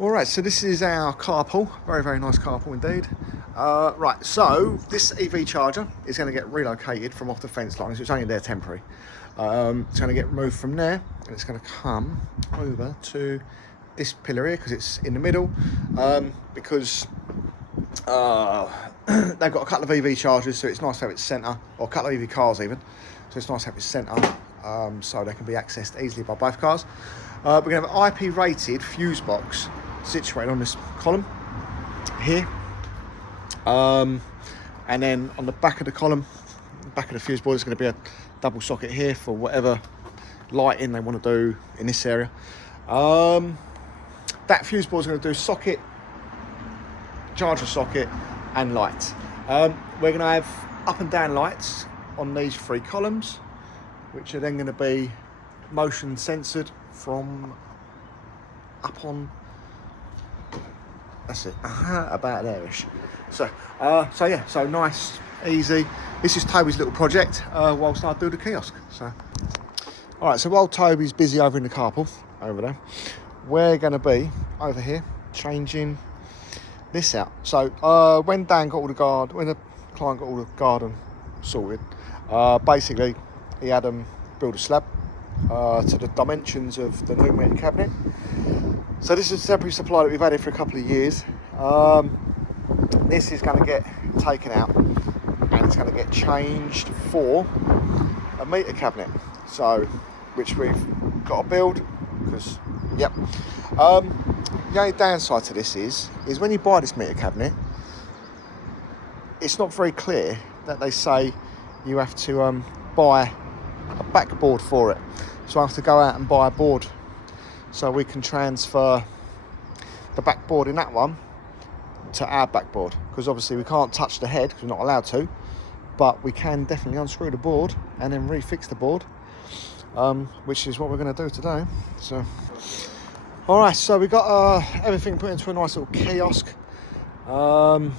Alright, so this is our carpool, very nice carpool indeed. Right, so this EV charger is going to get relocated from off the fence line, so it's only there temporary. It's going to get removed from there and it's going to come over to this pillar here because it's in the middle, because they've got a couple of EV chargers, so it's nice to have its centre, or a couple of EV cars even, so it's nice to have its centre, so they can be accessed easily by both cars. We're going to have an IP rated fuse box situated on this column here, and then on the back of the column, the back of the fuse board, is going to be a double socket here for whatever lighting they want to do in this area. That fuse board is going to do socket, charger socket and lights. We're going to have up and down lights on these three columns, which are then going to be motion censored from up on, that's it, about there-ish. So yeah, so nice, easy. This is Toby's little project whilst I do the kiosk. So, all right, so while Toby's busy over in the carpool over there, we're going to be over here changing this out. So when Dan got all the when the client got all the garden sorted, basically he had them build a slab to the dimensions of the new meter cabinet. So this is a temporary supply that we've had here for a couple of years. This is going to get taken out and it's going to get changed for a meter cabinet, so which we've got to build because yep. The only downside to this is when you buy this meter cabinet, it's not very clear that they say you have to buy a backboard for it. So I have to go out and buy a board so we can transfer the backboard in that one to our backboard, because obviously we can't touch the head because we're not allowed to, but we can definitely unscrew the board and then refix the board, which is what we're going to do today. So all right, so we got everything put into a nice little kiosk. Yeah,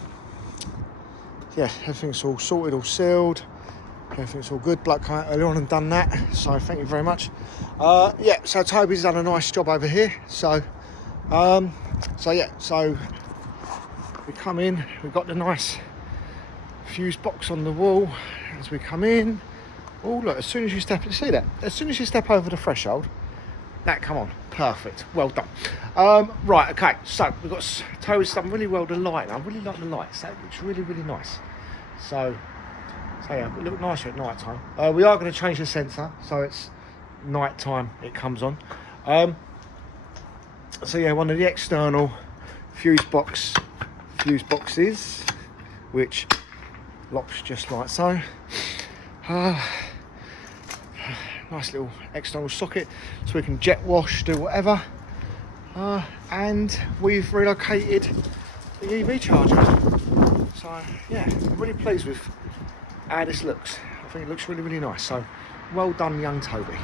everything's all sorted, all sealed. Everything's all good. Bloke came out earlier on and done that, so thank you very much. Yeah, so Toby's done a nice job over here. So, yeah, so we come in. We've got the nice fuse box on the wall as we come in. Oh look! As soon as you step, see that? As soon as you step over the threshold, that come on. Perfect, well done. Right, okay, so we've got Toby's done really well the light. I really like the lights, that looks really nice. So yeah, it look nicer at night time. We are going to change the sensor, so it's night time it comes on. So yeah, one of the external fuse boxes, which locks just like so. Nice little external socket so we can jet wash, do whatever, and we've relocated the EV charger. So yeah, I'm really pleased with how this looks. I think it looks really nice, so well done young Toby.